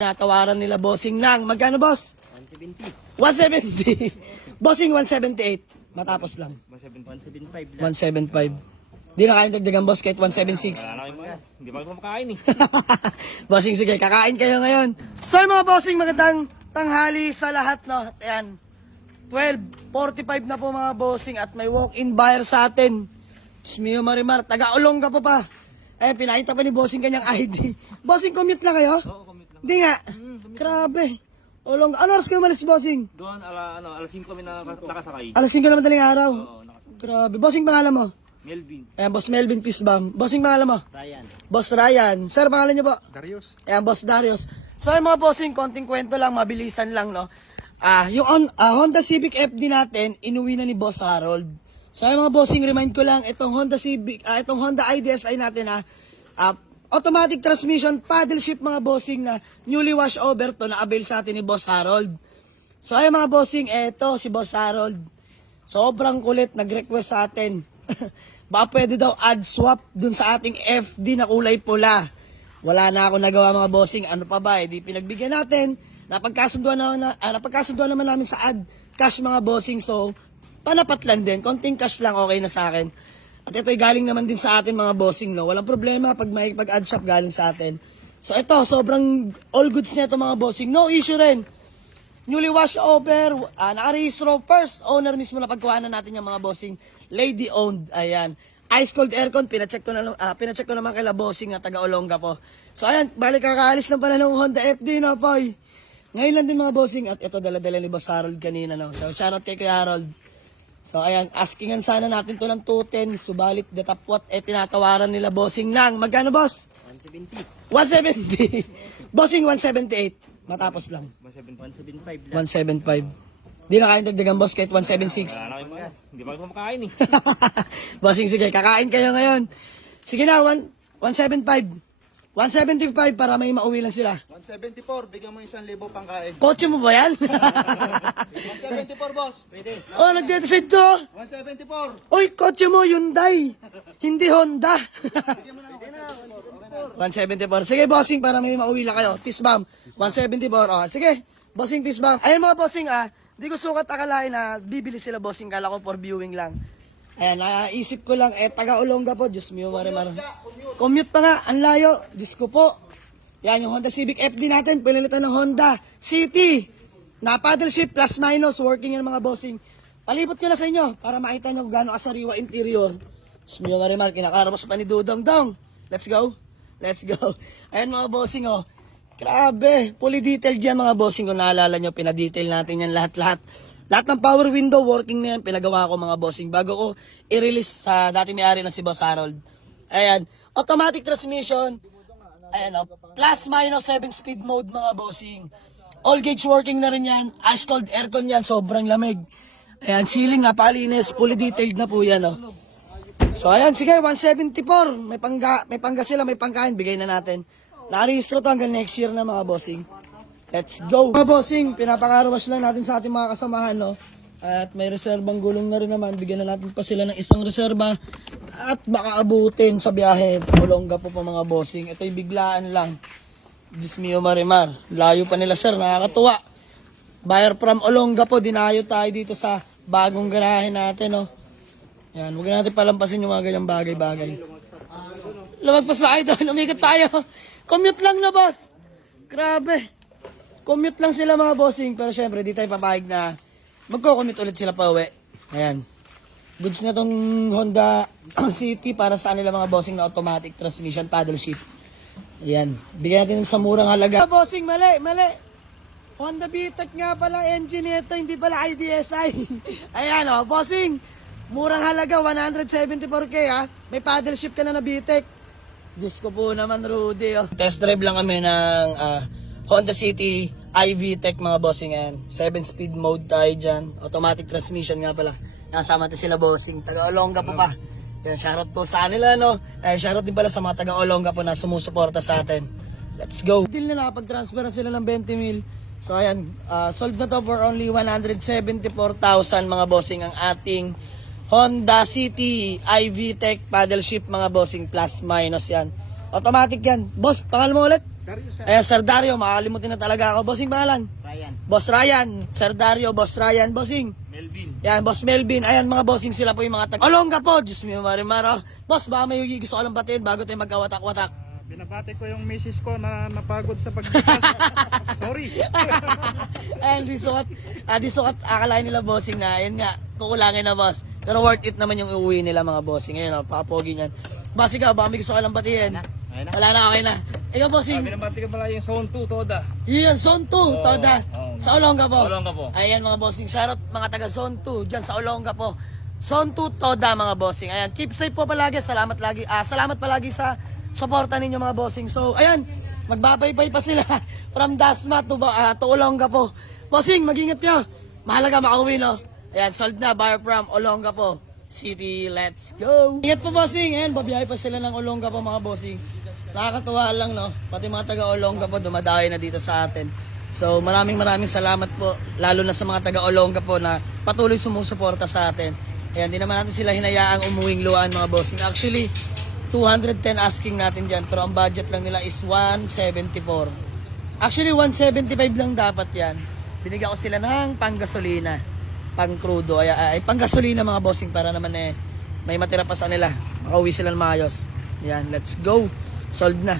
Natawaran nila bossing ng magkano boss? 170. 170. Bossing 178. Matapos lang. 175 lang. 175. Di na kayang dagdagan boss kahit 176. Wala na kayo mas. Hindi pa ako kumakain eh. Bossing sige, kakain kayo ngayon. So mga bossing, magandang tanghali sa lahat no. Ayan. 12:45 na po mga bossing at may walk-in buyer sa atin. Smio Marimar, taga Olonga po pa. Eh, pinakita pa ni bossing kanyang ID. Bossing, commute na kayo? Oo, commute lang. Hindi nga. Grabe. Olonga. Ano oras kayo malis bossing? Doon, alas 5 kami nakasakay. Alas 5 na madaling araw. Oo, nakasakay. Grabe. Bossing, pangalan mo? Melvin. Ayan, Boss Melvin Pisbam. Bossing, pangalan mo? Ryan. Boss Ryan. Sir, pangalan niyo po? Darius. Ayan, Boss Darius. So, yung mga bossing, konting kwento lang, mabilisan lang, no? Yung Honda Civic FD natin, inuwi na ni Boss Harold. So, yung mga bossing, remind ko lang, itong Honda Civic, itong Honda IDSi natin, automatic transmission, paddle shift mga bossing na newly wash over to na avail sa atin ni Boss Harold. So, ayun mga bossing, eto si Boss Harold. Sobrang kulit, nag-request sa atin. Baka pwede daw add swap dun sa ating FD na kulay pula. Wala na ako nagawa mga bossing. Ano pa ba? Di pinagbigyan natin. Napagkasunduan naman namin sa add cash mga bossing. So, panapat lang din. Konting cash lang okay na sa akin. At ito'y galing naman din sa atin mga bossing. No? Walang problema pag may pag-add swap galing sa atin. So, ito, sobrang all goods na ito mga bossing. No issue rin. Newly wash over, nakarehistro, first owner mismo na pagkuhanan natin yung mga bossing, lady owned, ayan. Ice cold aircon, pinacheck ko naman kay la bossing na taga Olonga po. So ayan, balik kakaalis ng pala ng Honda FD no poy. Ngayon lang din mga bossing at ito dala-dala ni Boss Harold kanina no. So shoutout kay Kuya Harold. So ayan, askingan sana natin to ng 210, subalit datapwat tinatawaran nila bossing ng magkano boss? 170. 170. Bossing 178. Matapos lang. 175 lang. 175. Di na kayang dagdagan boss kahit 176. Wala na kayo mas. Hindi pa ako kumakain eh. Bossing sige, kakain kayo ngayon. Sige na, 175. 175 para may mauwi lang sila. 174, bigyan mo 1,000 pangkain. Kotse mo ba yan? 174, boss. Pwede. Oh, nag-decide to. 174. Uy, kotse mo, Hyundai. Hindi Honda. 174. Sige, bossing, para may mauwi lang kayo. Pisbam, 174. Oh, sige, bossing, pisbam. Ayun mga bossing, di ko sukat akalain na bibili sila bossing. Kala ko for viewing lang. Ayan, naisip ko lang, taga Olonga po. Diyos mio, marimar. Commute pa nga, ang layo. Diyos ko po. Yan, yung Honda Civic FD natin, pinalitan ng Honda City. Na paddle shift, plus minus, working yan mga bossing. Palibot ko na sa inyo, para makita nyo kung gaano kasariwa interior. Diyos mio, marimar, kinakarabas pa ni Dudong Dong. Let's go. Let's go. Ayan mga bossing, oh. Grabe. Fully detailed yan mga bossing. Kung naalala nyo, pinadetail natin yan lahat-lahat. Lahat ng power window, working na yan. Pinagawa ko mga bossing. Bago ko i-release sa dati may-ari na si Boss Harold. Ayan. Automatic transmission. Ayan, oh. Plus minus 7-speed mode mga bossing. All gauge working na rin yan. Ice cold aircon yan. Sobrang lamig. Ayan, ceiling nga, palinis. Fully detailed na po yan, oh. So ayan, sige, 174. May pangga sila, may pangkain, bigay na natin. Nakarehistro to hanggang next year na mga bossing. Let's go. Mga bossing, pinapakarawas lang natin sa ating mga kasamahan, no? At may reserbang gulong na rin naman. Bigyan na natin pa sila ng isang reserba. At baka abutin sa biyahe. Olonga po pa mga bossing. Ito'y biglaan lang. Diyos mio marimar. Layo pa nila sir, nakakatuwa. Buyer from Olonga po, dinayo tayo dito sa bagong garahe natin, no? Yan, huwag natin palampasin yung mga ganyang bagay-bagay. Lumagpas na kayo doon, umikot tayo. Commute lang na, boss. Grabe. Commute lang sila mga bossing, pero syempre, di tayo papayag na magko-commute ulit sila pa uwi. Ayan. Goods na tong Honda City para sa nila mga bossing na automatic transmission paddle shift. Ayan. Bigyan natin sa murang halaga. Bossing, mali. Honda VTEC nga pala engine ito, hindi pala IDSi. Ayan, oh, bossing. Murang halaga, 174k May paddle shift ka na VTEC. Diyos ko po naman, Rudy. Oh. Test drive lang kami ng Honda City iVTEC mga bossing yan. 7-speed mode tayo dyan. Automatic transmission nga pala. Nasama natin sila bossing. Taga Olonga po pa. Yan, shoutout po sa kanila, no? Shoutout din pala sa mga taga Olonga po na sumusuporta sa atin. Let's go. Deal na nakapag-transfer na sila ng 20 mil. So ayan, sold na to for only 174,000 mga bossing ang ating Honda City iVTEC paddle shift mga bossing, plus minus yan. Automatic yan. Boss, pangalan mo ulit? Ayan, Sir Dario, makakalimutin na talaga ako. Bossing, pangalan? Ryan. Boss Ryan, Sir Dario, Boss Ryan, bossing. Melvin. Yan, Boss Melvin. Ayan, mga bossing, sila po yung mga tag... Olongga po, Diyos mio, marimaro. Boss, baka may gusto ko lang batiin bago tayo magkawatak-watak. Binabati ko yung misis ko na napagod sa pagbigas. Sorry. Ayan, di sukat akalain nila bossing na, yun nga, kukulangin na boss. Pero worth it naman yung uuwi nila mga bossing. Ayan, papogi niyan. Boss, ikaw, baka may gusto ka lang batiin. Ayun na. Wala na, okay na. Ikaw, bossing. Binabati ka pala yung zone 2, Toda. Yun, Zone 2, Toda. oo. Sa Olongga po. Olongga po. Ayan mga bossing, sarot mga taga Zone 2, dyan sa Olongga po. Zone 2, Toda mga bossing. Ayan, keep safe po palagi. Salamat palagi sa suporta ninyo mga bossing. So, ayan, magbabay-bay pa sila from Dasma to Olongga po. Bossing, mag-ingat nyo. Mahalaga makauwi, no? Ayan, sold na, buyer from Olongga po City. Let's go! Ingat po, bossing. Ayan, babiyahe pa sila ng Olongga po mga bossing. Nakakatuwa lang, no? Pati mga taga Olongga po dumadayo na dito sa atin. So maraming salamat po, lalo na sa mga taga Olongga po na patuloy sumusuporta sa atin. Ayan, di naman natin sila hinayaang umuwing luan mga bossing. Actually, 210 asking natin dyan, pero ang budget lang nila is 174. Actually, 175 lang dapat yan. Binigyan ko sila ng panggasolina, pang crudo, ay panggasolina mga bossing para naman may matira pa sa nila. Makauwi sila ng maayos. Yan, let's go. Sold na.